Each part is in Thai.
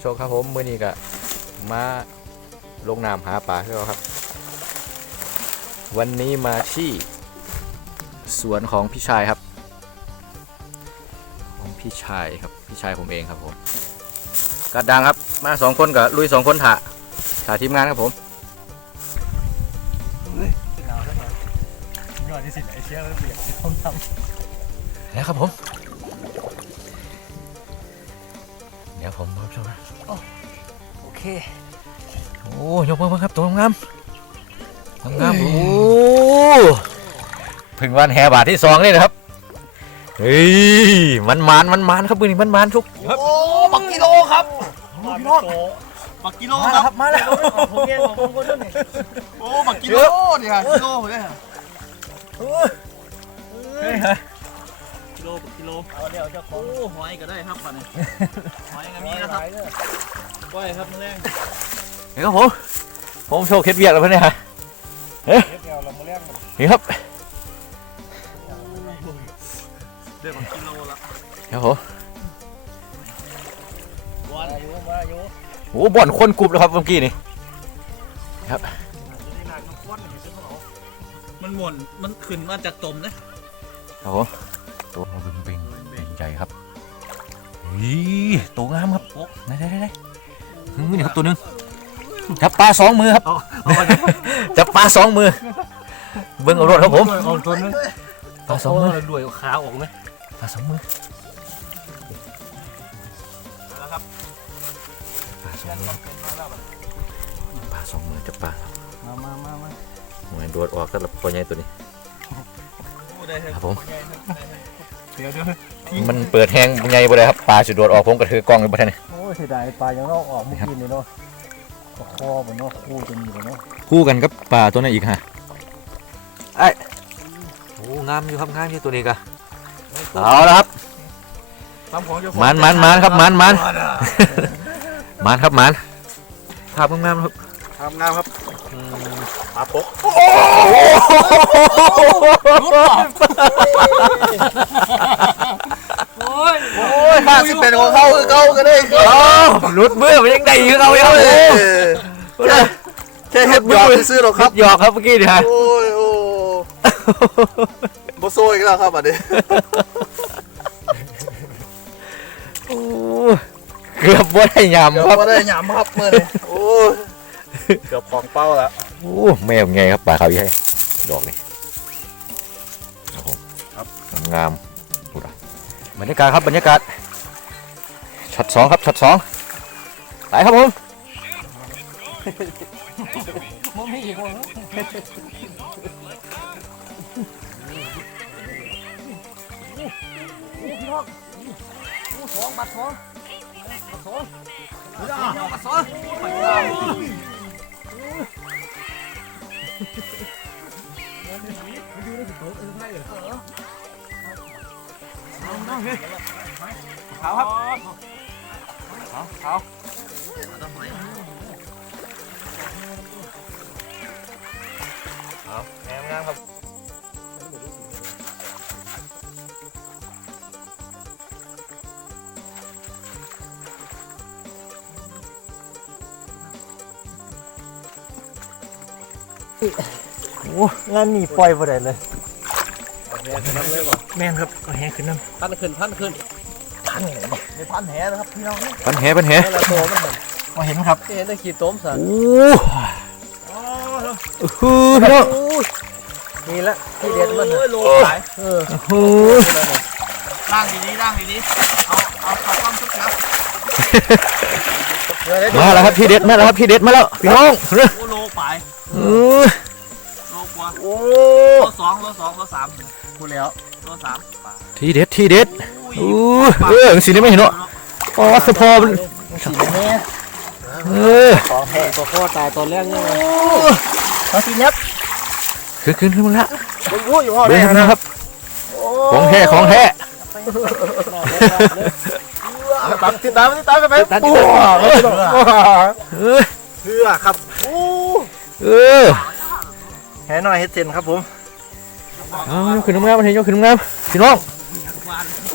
โชคครับผมมื้อนี้ก็มาลงน้ำหาปลาให้เราครับ วันนี้มาที่สวนของพี่ชายครับ ของพี่ชายครับพี่ชายผมเองครับผมกัดดังครับมาสองคนกับลุยสองคนถ่าถ่าทีมงานครับผมยอดที่สิไอเชี่ยเปลี่ยนต้องทแล้วครับผม เดี๋ยวผมรับชมนะำโอเค โอ้ยกมือมาครับตัวงามงามงามๆโอ้ถึงวันแห่บาทที่สองนี่นะครับ เฮ้ย มันมันมันมันครับมือนี้มันมันทุกโอ้ปักกิโลครับพี่น้องปักกิโลครับ มาแล้วผมเองผมคนนึงโอ้ปักกิโลเนี่ยกิโลเลยเฮ้ยกิโลปักกิโล เอาเดี๋ยวจะโอ้หอยก็ได้ครับปันนี้หอยก็มีนะครับก้อยครับแรงเห็นครับผมผมโชว์เคล็ดเวียกแล้วเพื่อนเนี่ยฮะเดี๋ยวเรามาเลี้ยงนี่ครับเดี๋ยวปักกิโลละครับผมวันอายุวันอายุโอ้บ่อนคนกรุบแล้วครับเมื่อกี้นี่มันหมุนมันขึ้นมาจากตมนะครับผม ตัวมันเป็นเป็นใหญ่ครับนี่ตัวงามครับโอ้ได้ได้ได้ได้อืมนี่ครับตัวหนึงจับปลาสองมือครับจับปลาสองมือ เบิ้งเอารถครับผมตัวนึงปลาสองมือด้วยขาออกไหมปลาสองมือปลาสองมือปลาสองมือจับปลามามามามาเหมือนโดดออกสำหรับตัวใหญ่ตัวนี้ครับผม เดี๋ยวเดี๋ยวมันเปิดแห้งใหญ่บ่ได้ครับปลาสุดโดดออกผมก็ถือกล้องอยู่บ่ทันนี่โอ้ยเสียดายปลายังนอกออกเมื่อกี้นี่เนาะก็คอบนเนาะคู่จะมีบนเนาะคู่กันกับปลาตัวนั้นอีกฮะไอ้โอ้งามอยู่ครับงามอยู่ตัวนี้กะเอาละครับทำของเจ้ามันมันมันครับมันมันมันครับมันภาพงามๆครับ ทำงามครับปลาปกโอ้ยข้าสิเป็นของเขาคือเขาก็ได้อ้าวหลุดมือมันยังได้อยู่เอาเอาแค่แค่เฮ็ดหยอกซื้อหรอกครับหยอกครับเมื่อกี้นี่ฮะโอ้ยโอ้โบโซอีกแล้วครับอันนี้โอ้เกือบว่าได้ยำเดี๋ยวครับมาได้หยำครับเมื่อนี้โอ้ย เกือบของเป้าแล้วโอ้แม่เป็นไงครับปลาเขาวใหญ่ดอกนี่ครับผมครับงามๆดูดอะบรรยากาศครับบรรยากาศช็อตสองครับช็อตสองไปครับผมมันไม่อีกคนสองบัตรสองสองบัตรสอง โอ้องเขาครับเขาเขาเขาแง่งครับ นนี่ปล่อยบ่ได้เลยแม่นครับก็แห้งขึ้นน้ำพันขึ้นพันขึ้นพันในพันแหนะครับพี่น้องปันแหปันแหแต่ละตัวมันเหมือนมาเห็นครับเห็นได้ขีดต้มสันโอ้โหพี่น้องนี่ละที่เด็ดมันโอ้ยโลขายเออโอ้โหล่างดีๆล่างดีๆเอาเอาเอาความสุขครับมาแล้วครับพี่เด็ดมาแล้วครับพี่เด็ดมาแล้วพี่น้องเร็ว โอ้โลไปเออโลกว่าโอ้โลสองโลสองโลสามพูดแล้วโลสามป่าทีเด็ดทีเด็ดโอ้เออสีนี้ไม่เห็นเนาะอ๋อสะพอมันสีแม่เออของแห้งตัวพ่อตายตอนแรกเนี่ยมาสีเนี้ยขึ้นขึ้นขึ้นมาละโอ้ยอยู่ห้องเดินนะครับของแท้ของแท้ตามติดตามติดตามกันไปตัดปูเออเพื่อครับโอ้ เออแห่หน่อยเฮ็ดเซนครับผมเอายกขึ้นน้ำงามมันเห็นยกขึ้นน้ำงามพี่น้อง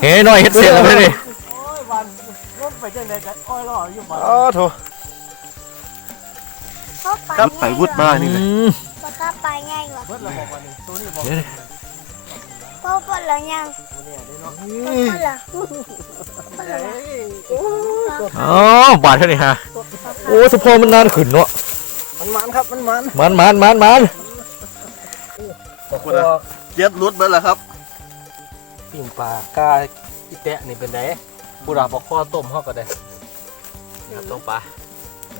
เฮ้หน่อยเฮ็ดเสร็จแล้วไหมนี่วันรไปจังได๋กันอ้อยล่ออยู่บ่อ๋อโถเขาไปครับไปวุดมานี่เลยอืมปากกาไปง่ายกว่าเบิดละบอกว่านี่ตัวนี้บอกเดี๋ยวพ่อปลดแล้วยังตัวนี้ได้เนาะปลดแล้วปลดแล้วอ๋อบาดเท่านี้ฮะ โอ้สะโพกมันนานขึ้นเนาะ มันมันครับมันมันมันมันมันมันคุณอะเย็ดรุดเบิดแล้วครับปิ่งปลากาอีแตะนี่เป็นไดบุราบอกข้อต้มเฮาก็ได้ครับต้มปลา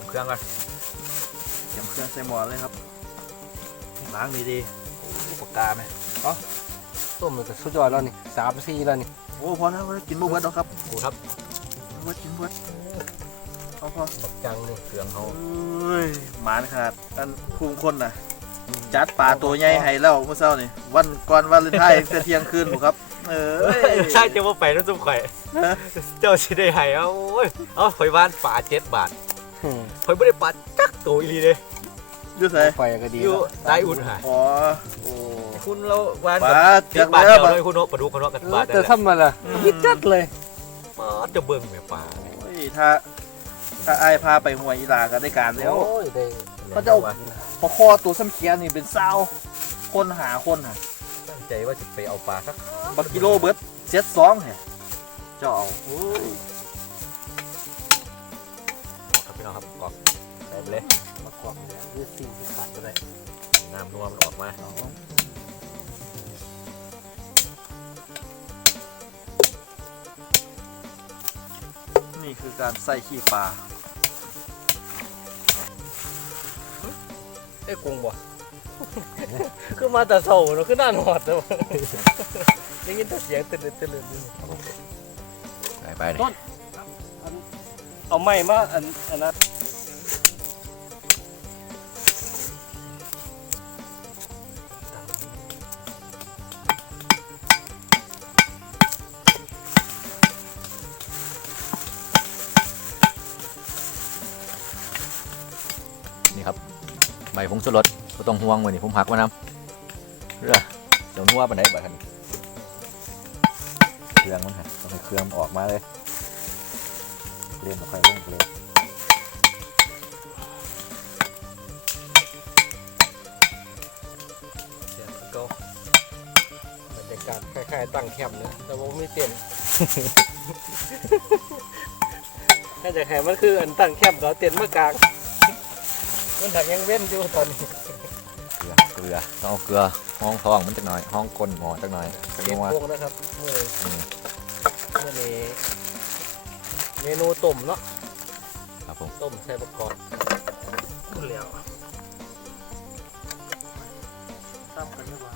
เครื่องกันเตรียมเครื่องใส่หม้อเลยครับล้างดีอุปกรณ์ไหมต้มมันก็สุดยอดแล้วนี่3 4แล้วนี่ๆโอ้พอแล้วพอแล้วกินบ่เบิดแล้วครับกูครับเบิดกินเบิด พอพอบักจังนี่เครื่องเขาเอ้ยหมานขนาดอันภูมิคนน่ะจัดปลาตัวใหญ่ให้แล้วเมื่อเช้านี่วันก่อนวันเลนไทน์แต่เที่ยงคืนผมครับ เออใช่เจ้าว่าไปแล้วจุ่มข่อยเจ้าสิได้ให้เอาโอ้ยเอาข่อยบ้านปลาเจ็ดบาทข่อยไม่ได้ปลาจักตัวอีหลีเลยอยู่ไสไปก็ดีอยู่ได้อุ่นหาอ๋อโอ้คุณเราวานปลาเจ็จัดกบาทแล้เดียววปลาเลยคุณโนปลาดุกคุณโนกันบาทแต่ทำมาล่ะยิดจัดเลยมาจะเบิ่งแม่ปลาโอ้ยถ้า ถ้าไอ้ายพาไปหัวยอีหลาก็ได้การแล้ว โอ้ยได้เขาจะเอา พอคอตัวซ้ำเคียนนี่เป็นเศร้าคนหาคนหาตั้งใจว่าจะไปเอาปลาสักบักกิโลเบิดเซ็ตสองแฮะเจ้าเอาโอ้ยครับพี่น้องครับกรอกใส่ไปเลยมากรอบเลยยี่สิบสิบบาทก็ได้น้ำนัวมันออกมานี่คือการใส่ขี้ปลา ได้กงบ่ คือมาแต่เศร้าเนาะคือหน้าหนอดเนาะได้ยินแต่เสียงตื่นตื่นตื่นใส่ไปนี่ เอาไม้มาอันอันนั้นนี่ งชูรสก็ต้องห่วงมือนี่ผมหักมานำเรื่อเดี๋ยวนัวปานไหนบ่ทันเครื่องมันฮะต้องให้เครื่องออกมาเลยเรียนมาค่อยลงเลยเสียงก็บรรยากาศคล้ายๆตั้งแคมป์เนี่ยแต่ว่าไม่เต็มน่าจะแค่มันคืออันตั้งแคมป์เราเต็นท์มากลาง มันถักยังเว้นอยู่ตอนนี้เกลือเกลือต้องเอาเกลือห้องท้องมันจักหน่อย ห้องก้นหมอจักหน่อยจักเก็บนัวพวกนะครับเมื่ออืมเมื่อนี้เมนูต้มเนาะครับผมต้มใส่ประกอบเหลียวตามกันดีกว่า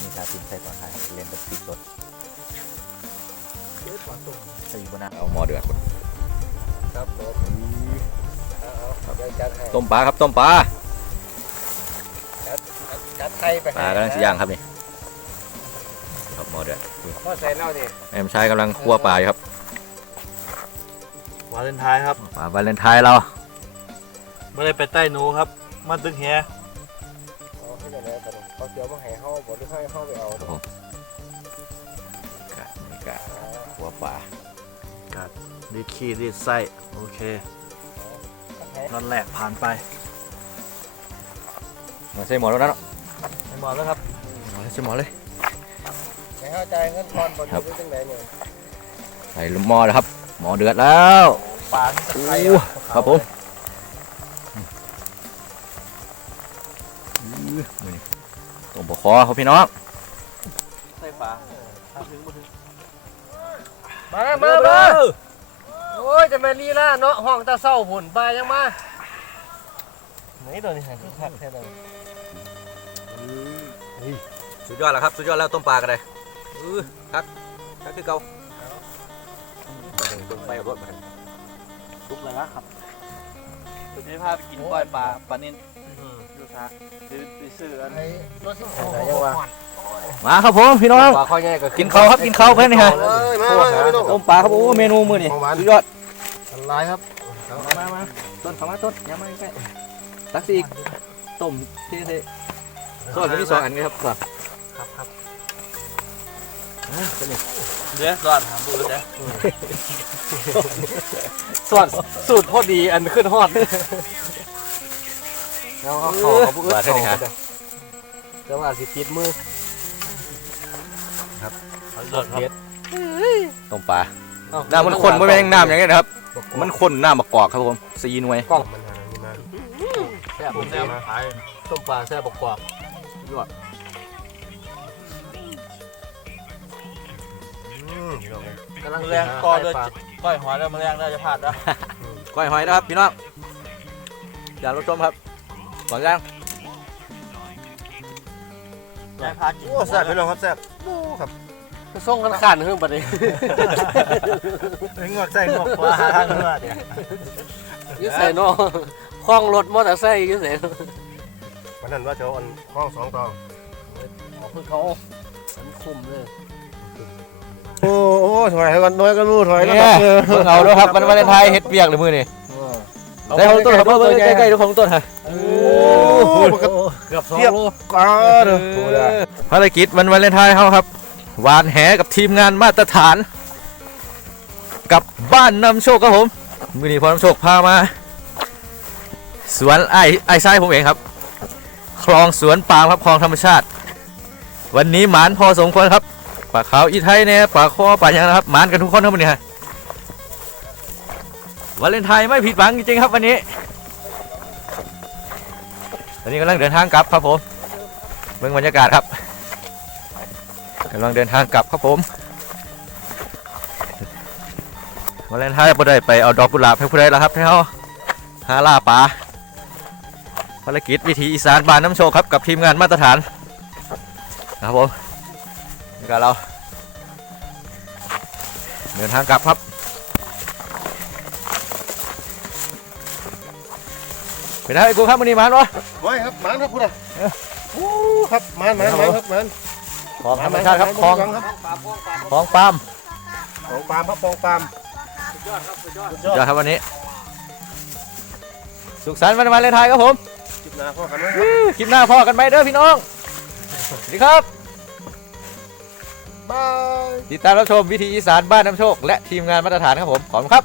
นี่ชาตินใส่ก่อนไทยเรียนกับพริกสดเยอะกว่าต้มใส่อยู่บนหน้าเอาหม้อเดือดก่อน ครับผมเดี๋ยวจัดให้ต้มปลาครับต้มปลาจัดไทยไปปลากำลังสิย่างครับนี่ครับหมอเดือดพ่อใส่เน่าดิแอมชายกำลังคั่วปลาอยู่ครับวาเลนไทน์ครับปลาวาเลนไทน์เราไม่ได้ไปใต้หนูครับมาตึกแฮเอาให้ได้แล้วตอนนี้เขาเสียวมาให้เฮาบ่หรือให้เฮาไปเอาครับผมกะนี่กะคั่วปลากะ รีดขี้รีดไส้ โอเคนั่นแหละผ่านไปมาใส่หม้อแล้วนะเนาะให้หมอแล้วครับ หม้อเลยใส่หม้อเลยให้เฮาจ่ายเงินก่อนบ่ครับหรือจังไดเนี่ยใส่หม้อแล้วครับหม้อเดือดแล้วปลาตะไคร้อู้ครับผมอู้นี่ต้มปลาคอครับพี่น้องใส่ปลามาถึงมาถึงมามามา โอ้ยจะแม่นลีลาเนาะห้องตาเศร้าพุ่นปลายังมาไหนตัวนี้ให้คือคักแท้เลยสุดยอดแล้วครับ สุดยอดแล้วต้มปลากันเลยอือครับครับคือเก่าต้มไปกับรถมาลุกเลยละครับวันนี้พาไปกินกล้อยปลาปลานิ่นดูซะซื้อไปซื้ออันไอ้รถสิบหกยังว่า มาครับผมพี่น้องปลาข้อใหญ่ก็กินข้าวครับกินข้าวเพื่อนนี่ฮะ เอ้ยมามาไม่ต้องต้มปลาครับโอ้เมนูมือนี่สุดยอดอันลายครับมามามาต้นเข้ามาต้นอย่ามาใกล้ตักสิอีกต้มเท่ๆต้นมีสองอันนี้ครับครับครับครับมเดี๋ยวก่อนถามดูเดี๋ยวส่วนสูตรพอดีอันขึ้นฮอดแล้วเอาเข้ากับผู้อื่นเข้ากันได้แต่ว่าสิติดมือ สดครับต้มปลาเอ้าน้ำมันข้นไม่แม่งน้ำอย่างเงี้ยนะครับ มันข้นน้ำมะกอกครับผมสีหน่วยกล้องมันหานี่มาแซ่บผมแซ่แซ่บบขายต้มปลาแซ่บประกอบกำลังแรงก่อนเลยก้อยหัวแล้วมาแรงได้จะพลาดนะก้อยหอยนะครับพี่น้องอย่ารบชมครับก่อนย่างได้พลาดจริงโอ้แซ่บพี่น้องครับแซ่บโอ้ครับ ส่งกันขันขึ้นบัดนี้งวดใส่งวดว่าทางเนื้อเนี่ยอยืดใส่เนาะคล้องรถมอเตอร์ไซค์อยืดใส่วันนั้นว่าจะเอาอันห้องสองตองเอาคือเขาสันคุมเลยโอ้โหถอยกันน้อยกันรู้ถอยเนี่แล้วยเพิ่งเอาด้วยครับมันวาเลนไทน์เฮ็ดเปียกเลยมือนี่ได้ของต้นครับเพิ่งใกล้ๆดูของต้นฮะโอ้โหมันก็เกือบสองเทียบโลกาเด้อโอ้ได้ภารกิจวันวาเลนไทน์เขาครับห วานแหกับทีมงานมาตรฐาน กับบ้านนำโชคครับผมมือนี้พอนำโชคพามา สวนไอ้ไอ้ไส้ผมเองครับ คลองสวนปาล์มครับคลองธรรมชาติ วันนี้หมานพอสมควรครับปลาขาวอีไทยเนี่ยปลาคอปลาอย่างนะครับหมานกันทุกคนครับวันนี้ฮะวาเลนไทน์ไม่ผิดหวังจริงๆครับวันนี้ตอนนี้กำลังเดินทางกลับครับผมเบิ่งบรรยากาศครับ กำลังเดินทางกลับครับผมวาเลนไทน์บ่ได้ไปเอาดอกกุหลาบให้ผู้ใดแล้วครับให้เขาหาล่าปลาภารกิจวิถีอีสานบ้านน้ำโชคครับกับทีมงานมาตรฐานนะครับผมนี่ก็เรา เดินทางกลับครับเป็นไงไอ้กูครับวันนี้มานวะไว้ครับมันครับพูดอะโอ้ครับมันมันมันครับมัน ของธรรมชาติครับของครับของปาล์มของปาล์มครับของปาล์มยอดครับวันนี้ สุขสันต์วันวาเลนไทน์ครับผมจิบหนาพ่อกันไหมคลิปหน้าพ่อกันไหมเด้อพี่น้องสวัสดีครับบายติดตามรับชมวิธีอีสานบ้านน้ำโชค และทีมงานมาตรฐานครับผมขอบคุณครับ